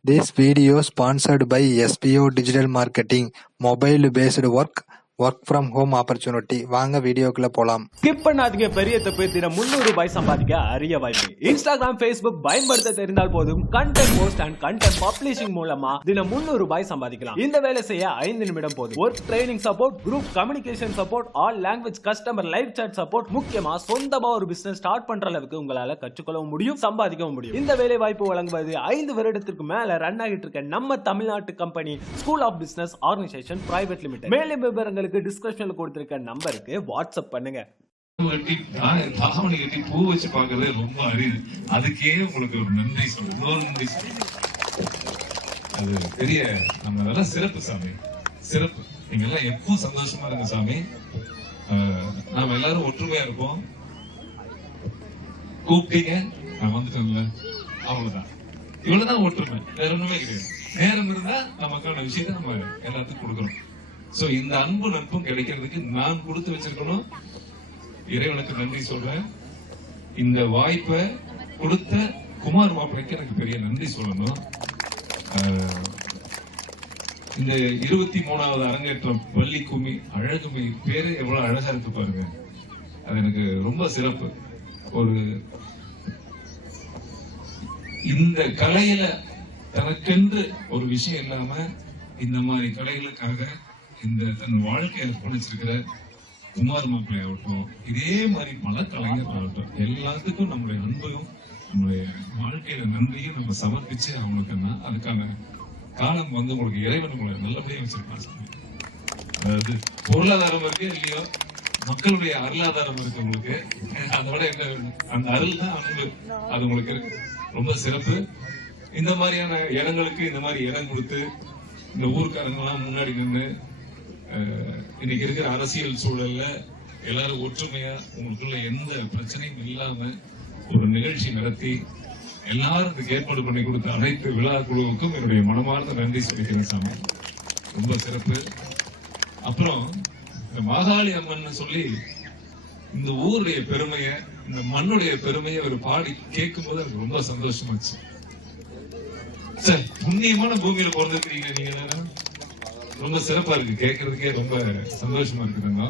This video sponsored by SPO Digital Marketing, mobile-based work from home opportunity. வாங்க வீடியோக்குள்ள போலாம். Skip பண்ணாதீங்க, பெரிய தப்பு. தினம் ₹300 சம்பாதிக்க அரிய வாய்ப்பு. இன்ஸ்டாகிராம், Facebook பயன்படுத்த தெரிந்தால் போதும். Content post and content publishing மூலமா தினம் ₹300 சம்பாதிக்கலாம். இந்த வேலை செய்ய 5 நிமிடம் போதும். Work training support, group communication support, all language customer live chat support, முக்கியமா சொந்தமா ஒரு பிசினஸ் ஸ்டார்ட் பண்ற அளவுக்கு உங்களால கற்றுக்கொள்ளவும் முடியும், சம்பாதிக்கவும் முடியும். இந்த வேலை வாய்ப்பு வழங்குவது 5 வருடத்திற்கு மேல ரன் ஆகிட்டு இருக்க நம்ம தமிழ்நாட்டு company school of business organisation private limited. மேலும் விவரங்களுக்கு டிஸ்கிரிப்ஷன்ல கொடுத்திருக்க நம்பருக்கு வாட்ஸ்அப் பண்ணுங்க. தாவணி கட்டி பூ வச்சு பாக்குறது ரொம்ப அரிது. அதுக்கே உங்களுக்கு ஒரு நன்றி சொல்றேன். அது பெரிய நம்ம அதெல்லாம் சிறப்பு சாமி, சிறப்பு. நீங்க எல்லாம் எப்பவும் சந்தோஷமா இருங்க சாமி. நாம எல்லாரும் ஒற்றுமையா இருப்போம். கூப்பிட்டீங்க, நான் வந்துட்டேன்ல, அவ்வளவுதான். இவ்வளவுதான் ஒற்றுமை, வேற ஒண்ணுமே கிடையாது. நேரம் இருந்தா நமக்கான விஷயத்த நம்ம எல்லாத்துக்கும் கொடுக்கணும். சோ இந்த அன்பு நட்பும் கிடைக்கிறதுக்கு நான் கொடுத்து வச்சிருக்கணும். இறைவனுக்கு நன்றி சொல்றேன். இந்த வாய்ப்பை கொடுத்த குமார் மாப்பிளைக்கு எனக்கு பெரிய நன்றி சொல்லணும். இந்த 23வது அரங்கேற்றம் வள்ளி கும்மி அழகுமை பேரு எவ்வளவு அழகா இருக்கு பாருங்க. அது எனக்கு ரொம்ப சிறப்பு. ஒரு இந்த கலையில தனக்கென்று ஒரு விஷயம் இல்லாம இந்த மாதிரி கலைகளுக்காக இந்த தன் வாழ்க்கையை அர்ப்பணிச்சிருக்கிற குமார் மாப்பிள்ளை ஆகட்டும், இதே மாதிரி பல கலைஞர்கள் ஆகட்டும், எல்லாத்துக்கும் நம்மளுடைய அன்பையும் நம்மளுடைய வாழ்க்கையில நன்றியும் நம்ம சமர்ப்பிச்சு அவங்களுக்கு அதுக்கான காலம் வந்து உங்களுக்கு இறைவன் உங்களை நல்லபடியா வச்சிருப்பாங்க. அதாவது பொருளாதாரம் இருக்கு இல்லையோ, மக்களுடைய அருளாதாரம் இருக்கு உங்களுக்கு. அதோட என்ன, அந்த அருள் தான் அன்பு. அது உங்களுக்கு இருக்கு, ரொம்ப சிறப்பு. இந்த மாதிரியான இடங்களுக்கு இந்த மாதிரி இடம் கொடுத்து இந்த ஊர்க்காரங்க எல்லாம் முன்னாடி நின்று இன்னைக்கு இருக்கிற அரசியல் சூழல்ல எல்லாரும் ஒற்றுமையா உங்களுக்குள்ள எந்த பிரச்சனையும் இல்லாம ஒரு நிகழ்ச்சி நடத்தி எல்லாரும் இதுக்கு ஏற்பாடு பண்ணி கொடுத்த அனைத்து விழா குழுவுக்கும் என்னுடைய மனமார்ந்த நன்றி சொல்லிக்கிறேன் சாமி. ரொம்ப சிறப்பு. அப்புறம் இந்த மாகாளி அம்மன் சொல்லி இந்த ஊருடைய பெருமைய, இந்த மண்ணுடைய பெருமையை ஒரு பாடி கேட்கும் போது எனக்கு ரொம்ப சந்தோஷமாச்சு. சார், புண்ணியமான பூமியில பிறந்திருக்கிறீங்க நீங்க, ரொம்ப சிறப்பா இருக்கு, கேட்கறதுக்கே ரொம்ப சந்தோஷமா இருக்குதுங்க.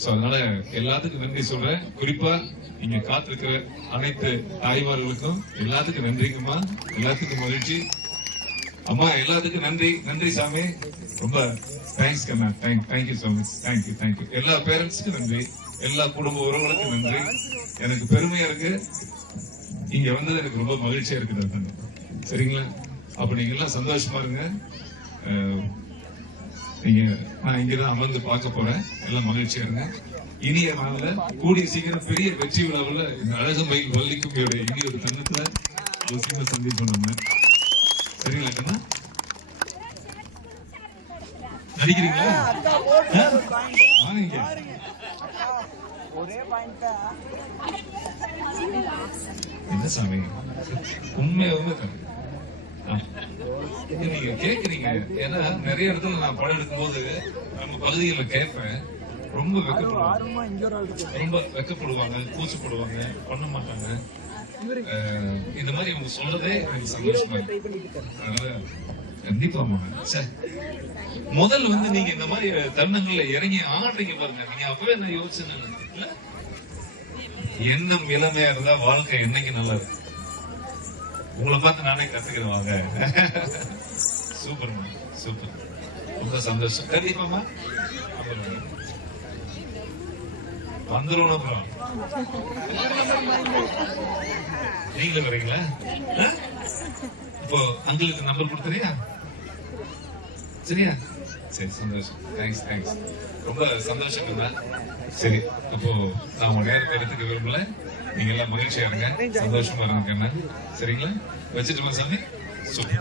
சோ அதனால எல்லாத்துக்கும் நன்றி சொல்றேன். குறிப்பா இங்க காத்திருக்கிற அனைத்து தாய்மார்களுக்கும் எல்லாத்துக்கும் நன்றிங்கம்மா. எல்லாத்துக்கும் மகிழ்ச்சி அம்மா, எல்லாத்துக்கும் நன்றி. நன்றி சாமி, ரொம்ப தேங்க்ஸ் கண்ணா. Thank you so much. தேங்க்யூ. எல்லா பேரண்ட்ஸுக்கும் நன்றி, எல்லா குடும்ப உறவுகளுக்கும் நன்றி. எனக்கு பெருமையா இருக்கு, இங்க வந்தது எனக்கு ரொம்ப மகிழ்ச்சியா இருக்குது. சரிங்களா? அப்ப நீங்க எல்லாம் சந்தோஷமா இருங்க. நான் இங்கதான் அமர்ந்து பார்க்க போறேன். எல்லாம் மகிழ்ச்சியா இருங்க. இனிய நாள்ல கூடிய சீக்கிரம் பெரிய வெற்றி விழாவில் இந்த அழகமை வள்ளிக்கும் இனி ஒரு தருணத்துல அவசியமா சந்திப்போம் நம்ம. சரிங்களா கண்ணா? நடிக்கிறீங்களா? என்ன சாமி, உண்மையாவே நீங்க கேக்குறீங்க. ஏன்னா நிறைய இடத்துல நான் படம் எடுக்கும் போது நம்ம பகுதிகளில் கேட்பேன். ரொம்ப வெக்கப்படுவாங்க, கூச்சப்படுவாங்க, பண்ண மாட்டாங்க. இந்த மாதிரி அவங்க சொல்றதே எனக்கு சந்தோஷமா இருக்கு. அதனால கண்டிப்பா சார், முதல்ல வந்து நீங்க இந்த மாதிரி தருணங்கள்ல இறங்கி ஆடுறீங்க பாருங்க. நீங்க அப்பவே நான் யோசிச்சேன், எண்ணம் இளமையா இருந்தா வாழ்க்கை என்னைக்கு நல்லா இருக்கு. உங்களை பார்த்து நானே கத்துக்கிறேன். வாங்க, சூப்பர், ரொம்ப சந்தோஷம். கண்டிப்பாமா வந்துடும். அப்புறம் நீங்களும் வரீங்களா? இப்போ அங்களுக்கு நம்பர் கொடுத்துறியா? சரியா? சரி, சந்தோஷம். தேங்க்ஸ். ரொம்ப சந்தோஷம். சரி, அப்போ நான் உங்க நேரத்தை எடுத்துக்க விரும்பல. நீங்க எல்லாம் மகிழ்ச்சியா இருங்க, சந்தோஷமா இருங்க கண்ணா. சரிங்களா? வச்சுட்டு சாமி. சூப்பர்.